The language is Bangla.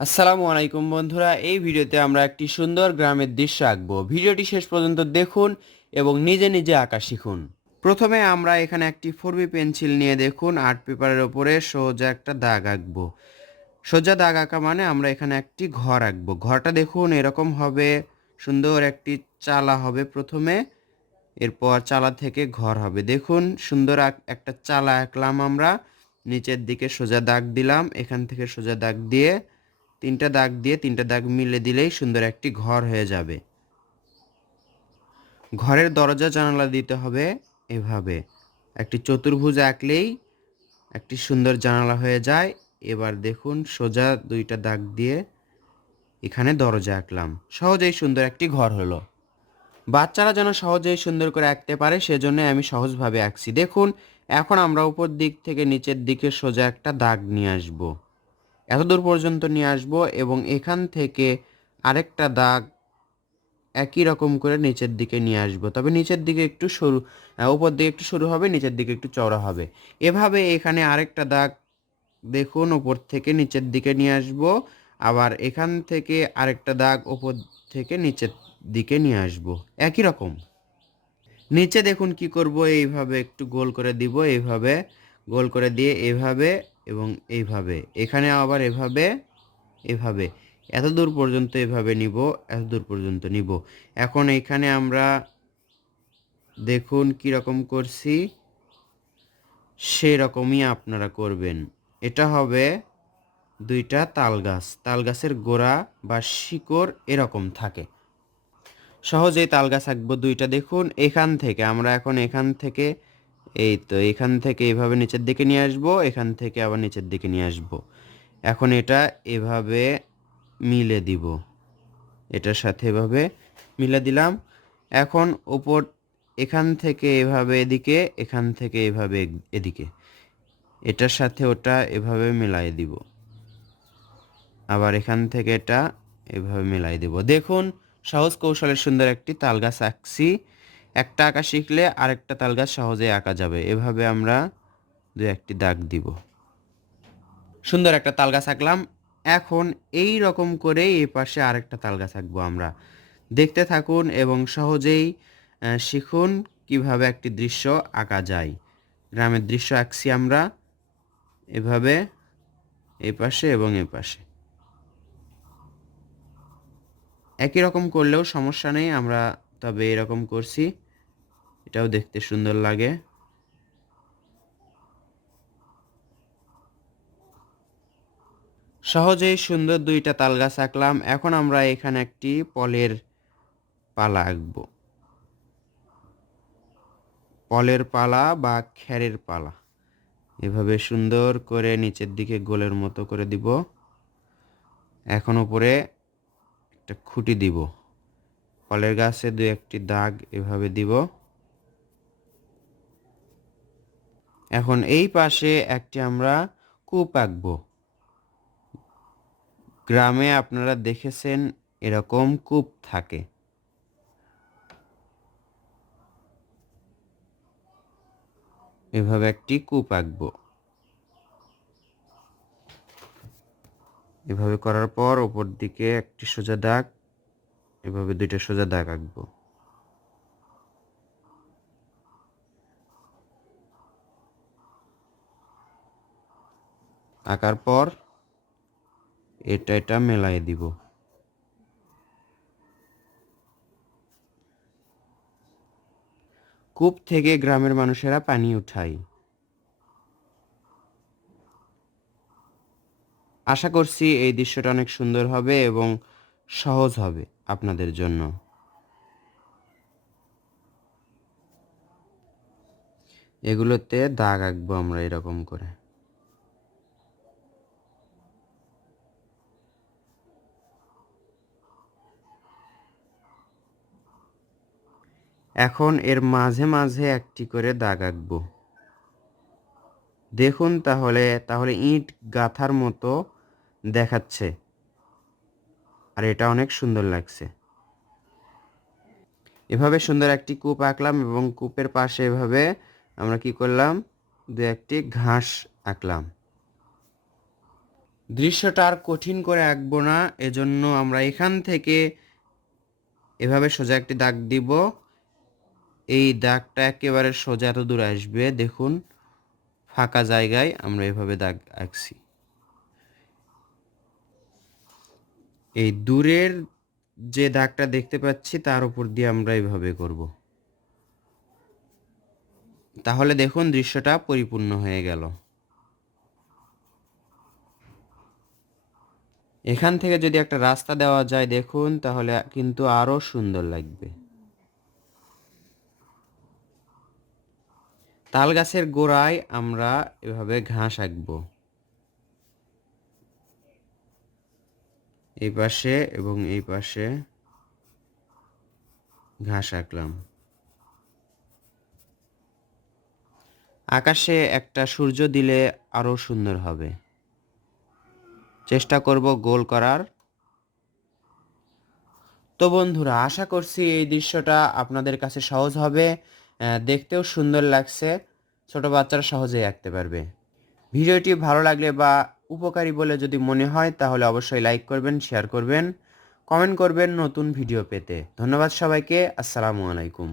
আসসালামু আলাইকুম বন্ধুরা, এই ভিডিওতে আমরা একটি সুন্দর গ্রামের দৃশ্য আঁকবো। ভিডিওটি শেষ পর্যন্ত দেখুন এবং নিজে নিজে আঁকা শিখুন। প্রথমে আমরা এখানে একটি 4B পেন্সিল নিয়ে দেখুন আর্ট পেপারের ওপরে সোজা একটা দাগ আঁকবো। সোজা দাগ আঁকা মানে আমরা এখানে একটি ঘর আঁকবো। ঘরটা দেখুন এরকম হবে, সুন্দর একটি চালা হবে প্রথমে, এরপর চালা থেকে ঘর হবে। দেখুন সুন্দর একটা চালা আঁকলাম আমরা। নিচের দিকে সোজা দাগ দিলাম, এখান থেকে সোজা দাগ দিয়ে তিনটা দাগ মিলে দিলেই সুন্দর একটি ঘর হয়ে যাবে। ঘরের দরজা জানালা দিতে হবে এভাবে। একটি চতুর্ভুজ আঁকলেই একটি সুন্দর জানালা হয়ে যায়। এবার দেখুন সোজা দুইটা দাগ দিয়ে এখানে দরজা আঁকলাম, সহজেই সুন্দর একটি ঘর হলো। বাচ্চারা যেন সহজেই সুন্দর করে আঁকতে পারে সেজন্য আমি সহজভাবে আঁকছি। দেখুন এখন আমরা উপর দিক থেকে নিচের দিকে সোজা একটা দাগ নিয়ে আসব, এত দূর পর্যন্ত নিয়ে আসব এবং এখান থেকে আরেকটা দাগ একই রকম করে নিচের দিকে নিয়ে আসব, তবে নিচের দিকে একটু সরু, উপর দিকে একটু সরু হবে, নিচের দিকে একটু চওড়া হবে। এভাবে এখানে আরেকটা দাগ দেখুন উপর থেকে নিচের দিকে নিয়ে আসব, আবার এখান থেকে আরেকটা দাগ উপর থেকে নিচের দিকে নিয়ে আসব একই রকম। নিচে দেখুন কি করব, এইভাবে একটু গোল করে দিব, এইভাবে গোল করে দিয়ে এইভাবে এবং এইভাবে, এখানে আবার এভাবে এভাবে এত দূর পর্যন্ত এভাবে নিব, এত দূর পর্যন্ত নিব। এখন এখানে আমরা দেখুন কি রকম করছি, সেই রকমই আপনারা করবেন। এটা হবে দুইটা তাল গাছ, তাল গাছের গোড়া বা শিকড় এরকম থাকে। সহজেই তাল গাছ আঁকবো দুইটা। দেখুন এখান থেকে আমরা এখন এখান থেকে, এই তো এখান থেকে এভাবে নিচের দিকে নিয়ে আসবো, এখান থেকে আবার নিচের দিকে নিয়ে আসবো। এখন এটা এভাবে মিলে দিব, এটার সাথে এভাবে মিলে দিলাম। এখন উপর এখান থেকে এভাবে এদিকে, এখান থেকে এভাবে এদিকে, এটার সাথে ওটা এভাবে মিলাই দিব, আবার এখান থেকে এটা এভাবে মিলাই দিব। দেখুন সহজ কৌশলের সুন্দর একটি তাল গাছ আঁকছি। একটা আঁকা শিখলে আরেকটা তাল গাছ সহজেই আঁকা যাবে। এভাবে আমরা দু একটি দাগ দিব, সুন্দর একটা তাল গাছ আঁকলাম। এখন এই রকম করে এই পাশে আরেকটা তাল গাছ আঁকবো আমরা। দেখতে থাকুন এবং সহজেই শিখুন কিভাবে একটি দৃশ্য আঁকা যায়। গ্রামের দৃশ্য আঁকছি আমরা এভাবে, এই পাশে এবং এই পাশে একই রকম করলেও সমস্যা নেই, আমরা তবে এরকম করছি, এটাও দেখতে সুন্দর লাগে। সহজেই সুন্দর দুইটা তাল গাছ আঁকলাম। এখন আমরা এখানে একটি পলের পালা আঁকবো, পলের পালা বা খ্যারের পালা। এভাবে সুন্দর করে নিচের দিকে গোলের মতো করে দিব। এখন উপরে একটা খুঁটি দিব, ফলের গাছে দু একটি দাগ এভাবে দিব। এখন এই পাশে একটি আমরা কূপ আঁকবো। গ্রামে আপনারা দেখেছেন এরকম কূপ থাকে। এভাবে একটি কূপ আঁকবো। এভাবে করার পর ওপর দিকে একটি সোজা দাগ, এভাবে দুইটা সোজা দাগ আঁকবো। আঁকার পর এটা মেলাই দিব। কূপ থেকে গ্রামের মানুষেরা পানি উঠায়। আশা করছি এই দৃশ্যটা অনেক সুন্দর হবে এবং সহজ হবে আপনাদের জন্য। এগুলোতে দাগ আঁকবো আমরা এরকম করে। এখন এর মাঝে মাঝে একটি করে দাগ আঁকবো। দেখুন তাহলে তাহলে ইট গাঁথার মতো দেখাচ্ছে, আর এটা অনেক সুন্দর লাগছে। এভাবে সুন্দর একটি কূপ আঁকলাম এবং কূপের পাশে এভাবে আমরা কি করলাম, দু একটি ঘাস আঁকলাম। দৃশ্যটা আর কঠিন করে আঁকবো না, এজন্য আমরা এখান থেকে এভাবে সোজা একটি দাগ দিব। এই দাগটা একেবারে সোজা এত দূর আসবে, দেখুন ফাঁকা জায়গায় আমরা এভাবে দাগ আঁকছি। এই দূরের যে দাগটা দেখতে পাচ্ছি তার উপর দিয়ে আমরা এভাবে করব। তাহলে দেখুন দৃশ্যটা পরিপূর্ণ হয়ে গেল। এখান থেকে যদি একটা রাস্তা দেওয়া যায় দেখুন, তাহলে কিন্তু আরো সুন্দর লাগবে। তাল গাছের গোড়ায় আমরা এভাবে ঘাস আঁকবো, এই পাশে এবং এই পাশে ঘাস আঁকলাম। আকাশে একটা সূর্য দিলে আরো সুন্দর হবে। চেষ্টা করব গোল করার। তো বন্ধুরা, আশা করছি এই দৃশ্যটা আপনাদের কাছে সহজ হবে, দেখতেও সুন্দর লাগছে, ছোট বাচ্চারা সহজেই আঁকতে পারবে। ভিডিওটি ভালো লাগলে বা উপকারী বলে যদি মনে হয় তাহলে অবশ্যই লাইক করবেন, শেয়ার করবেন, কমেন্ট করবেন নতুন ভিডিও পেতে। ধন্যবাদ সবাইকে। আসসালামু আলাইকুম।